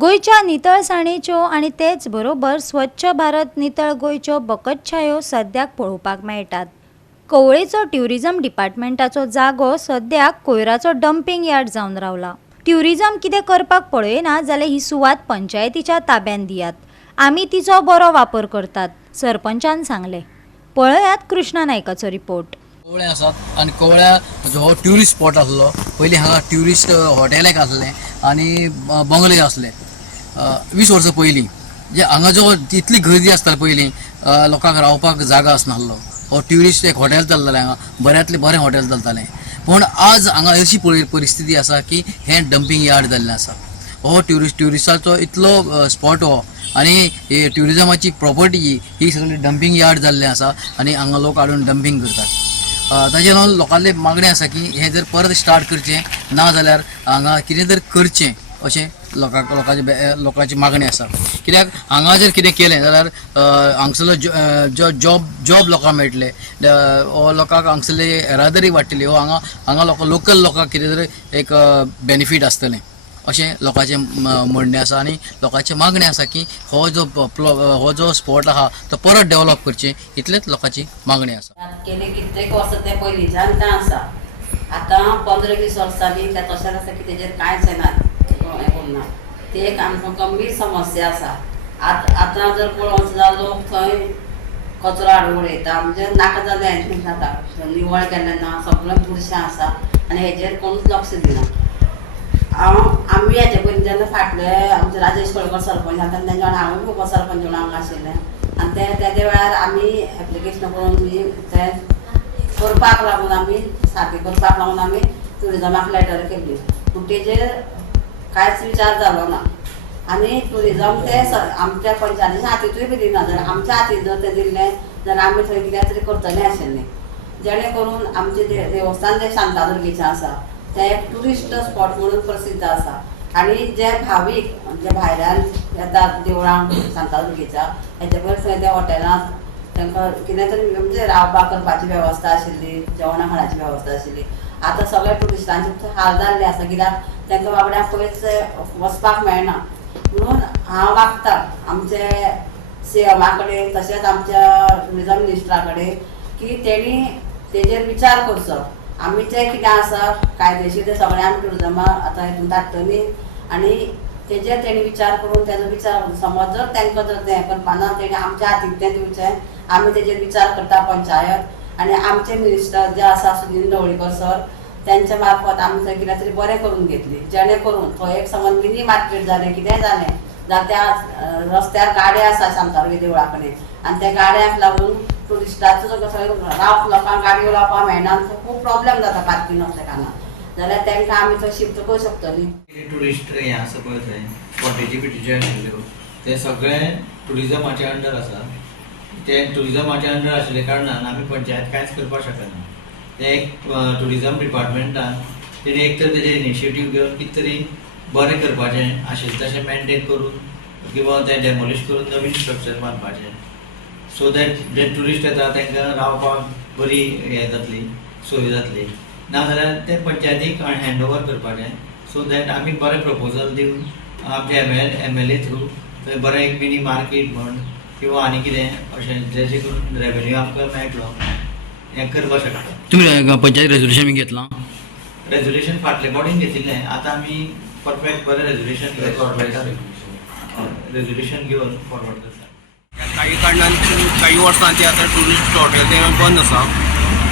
गोयच्या नितळसाणेच्यो आनी तेच बरोबर स्वच्छ भारत नितळ गोयच्यो बकतछायो सद्याक पळोवपाक मेळटात। कवळेचो ट्युरिझम डिपार्टमेंटाचो जागो सद्याक कोयराचो डंपिंग यार्ड जावन रावला। ट्युरिझम कितें करपाक पळयना जाल्यार ही सुवात पंचायतीच्या ताब्यात दियात, आमी तिचो बरो वापर करतात, सरपंचान सांगले। पळयात कृष्णा नायकाचो रिपोर्ट। कवळे आसात आनी कवळ्या जो ट्युरिस्ट स्पॉट आसलो पयलीं हांगा ट्युरिस्ट हॉटेल एक आसलें आनी बंगले आसले 20 वर्सां पयलीं। जे हांगा जो इतली गर्दी आसताली पयलीं लोकांक रावपाक जागा आसनासलो, हो ट्युरिस्ट एक हॉटेल चलतालें हांगा, बऱ्यांतलें बरें हॉटेल चलतालें। पूण आज हांगा अशी परिस्थिती आसा की हें डंपिंग यार्ड जाल्लें आसा। हो ट्युरिस्टाचो इतलो स्पॉट हो आनी ट्युरिझमाची प्रॉपर्टी ही सगळी डंपिंग यार्ड जाल्लें आसा आनी हांगा लोक हाडून डंपिंग करतात। ताजे लागून लोकांले मागणी आसा की हे जर परत स्टार्ट करचें ना जाल्यार हांगा कितें तरी करचें अशें लोकांची मागणी आसा। कित्याक हांगा जर कितें केलें जाल्यार हांगसरलो जॉब लोकांक मेळटले, लोकांक हांगसरली येरादारी वाडटली, हांगा लोकल लोकांक कितें तरी एक बेनिफीट आसतलें अशें लोकांचें म्हणणें आसा आनी लोकांची मागणी आसा की हो जो स्पॉट आहा तो परत डेव्हलप करचें, इतलेंच लोकांची मागणी आसा। गेले कित्येक वर्सां ते पयलींच्यान तें आसा। आतां 15-20 वर्सांनी तें तशेंच आसा की तेजेर कांयच येना, हें करुना। ती एक आमकां गंभीर समस्या आसा। आतां जर पळोवंक जाल्यार लोक थंय कचरो हाडून उडयता, म्हणजे नाका जाल्लें हें जाता, निवळ केल्लें ना, सगळें बुरशें आसा आनी हेजेर कोणूच लक्ष दिना। आमी हेजे पयलीं जेन्ना फाटले आमचे राजेश कळकर सरपंच जाता तेन्ना जेन्ना हांवूय उपसरपंच म्हणून हांगा आशिल्लें आनी त्या वेळार आमी एप्लिकेशन करून तें करपाक लागून आमी सारकें करपाक लागून आमी ट्युरिझमाक लेटर केल्ली, पूण तेजेर कांयच विचार जालो ना। आनी ट्युरिझम तें आमच्या पंचायतीच्या हातींतूय बी दिना। जर आमच्या हातींत जर तें दिल्लें जाल्यार आमी थंय कितें तरी करतलीं आशिल्लीं, जेणे करून आमचें देवस्थान जें शांतादुर्गेचें आसा तें एक ट्युरिस्ट स्पॉट म्हणून प्रसिद्ध आसा आनी जे भावीक जे भायल्यान येतात देवळांक शांतादुर्गेच्या हेचे पयर थंय त्या हॉटेलांत तांकां कितें तरी म्हणजे रावपाक करपाची वेवस्था आशिल्ली, जेवणा खाणाची वेवस्था आशिल्ली। आतां सगळ्या ट्युरिस्टांचे हाल जाल्ले आसा, कित्याक तांकां बाबड्यांक खंयच वचपाक मेळना। म्हणून हांव मागतां आमचे CMA कडेन तशेंच आमच्या ट्युरिझम मिनिस्टरा कडेन की तेणी तेजेर विचार करचो। आमी जें कितें आसा कायदेशीर तें सगळें आमी ट्युरिझमा आतां हितून धाडटलीं आनी तेजेर तेणी विचार करून तेजो विचार समज जर तांकां जर तें करपाना तेणी आमच्या हातीक तें दिवचें, आमी तेजेर विचार करता पंचायत आनी आमचे मिनिस्टर जे आसा सुनील ढवळीकर सर तेंच्या मार्फत आमी थंय कितें तरी बरें करून घेतली, जेणे करून थंय एक समज मिनी मार्केट जालें कितेंय जालें जाल्यार त्या रस्त्यार गाड्या आसा शांतादुर्गे देवळा कडेन आनी त्या गाड्यांक लागून ट्युरिस्टाचो जो थंय लोकांक गाडयो लावपाक मेळना, खूब प्रॉब्लेम जाता पार्किंग असल्या कारणान, जाल्यार तांकां आमी थंय शिफ्ट करूंक शकतलीं। ट्युरिस्ट हें आसा पळय थंय कॉटेजी बिटेजी आशिल्ल्यो ते सगळें ट्युरिझमाच्या अंडर आसा। ते ट्युरिझमाच्या अंडर आशिल्ले कारणान आमी पंचायत कांयच करपाक शकना। ते एक ट्युरिझम डिपार्टमेंटान तेणी एक तर तेजे इनिशिएटीव घेवन कितें तरी बरें करपाचें आशिल्लें तशें मेंटेन करून किंवा तें डेमोलिश करून नवीन स्ट्रक्चर बांदपाचें, सो दॅट जे ट्युरिस्ट येता तांकां रावपाक बरी हें जातली, सोय जातली। नाजाल्यार तें पंचायतीक हँड ओवर करपाचें, सो दॅट आमी बरें प्रपोजल दिवन आमच्या MLA थ्रू थंय बरें एक मिनी मार्केट म्हण किंवा आनी कितें अशें जेचे करून रेवेन्यू आमकां मेळटलो हें करपाक शकता। तुमी पंचायत रेजोल्युशन घेतलां? रेजोल्युशन फाटले बॉडीन घेतिल्लें, आतां आमी परफेक्ट बरें रेजोल्युशन घेवन फॉरवर्ड करता। काही कारणान काही वर्सांचे आतां ट्युरिस्ट हॉटेल तें बंद आसा,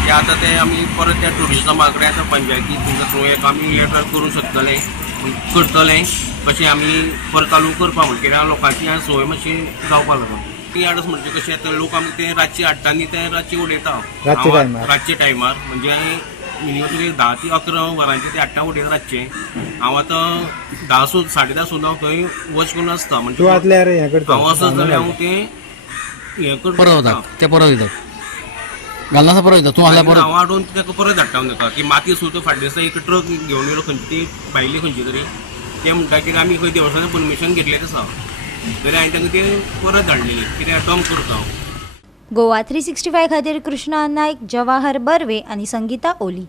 ते आतां ते आमी परत त्या ट्युरिजमा कडेन आतां पंचायती तुमच्या थ्रू एक आमी लेटर करूंक शकतले करतले कशें आमी परत चालू करपा म्हण, कित्याक लोकांची सोय मातशी जावपा लागून। ती आडस म्हणजे कशें आतां लोक आमी ते रातचे हाडटा आनी ते रातचे उडयता रातचे टायमार, म्हणजे मिनिमम तरी 10 ते 11 वरांचे ते हाडटा उडयता रातचे। हांव आतां 10-10:30 सुद्दां हांव थंय वच करून आसता, म्हणजे हांव आसत जाल्यार हांव तें हें परत वता ते परत येतात घालनासा परत येता तूं हांव हाडून ताका परत धाडटा ताका की माती सुद्दां फाटल्या दिसा एक ट्रक घेवन येयलो खंयची ती भायली खंयची तरी, ते म्हणटा की आमी खंय देवस्थानान परमिशन घेतलें आसा, तरी हांवें तांकां तें परत धाडलेली कित्याक डंप करता हांव। गोवा 365 खातीर कृष्णा नायक, जवाहर बर्वे आनी संगीता ओली।